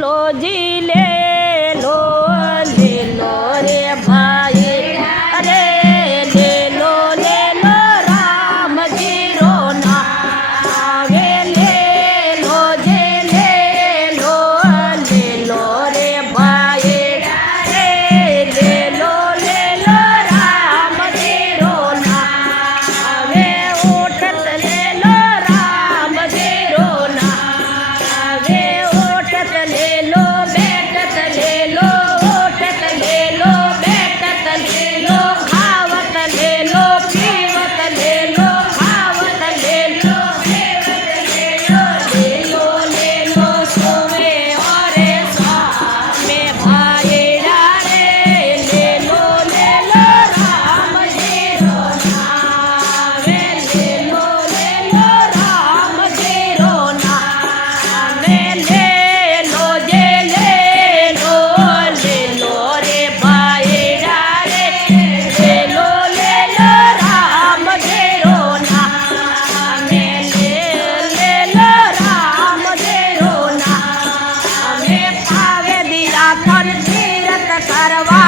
लो जी ले लो रे भाई अरे ले लो राम जी रो नावे ले लो रे भाई अरे ले लो राम जी रो नावे उठत ले लो राम जी रो नावे उठत ले लो बैठत ले लो उठत ले लो बैठत ले लो खावत ले लो पीवत ले लो खावत ले लो ले लो सोवे और स्वामे भाई रे ले लो राम जी रो नावे ले लो राम जी रो नावे ले लो रे भाई रे ले लो राम जी रो नावे ले लो राम जी रो नावे पावे दिया थन तीरथ करवा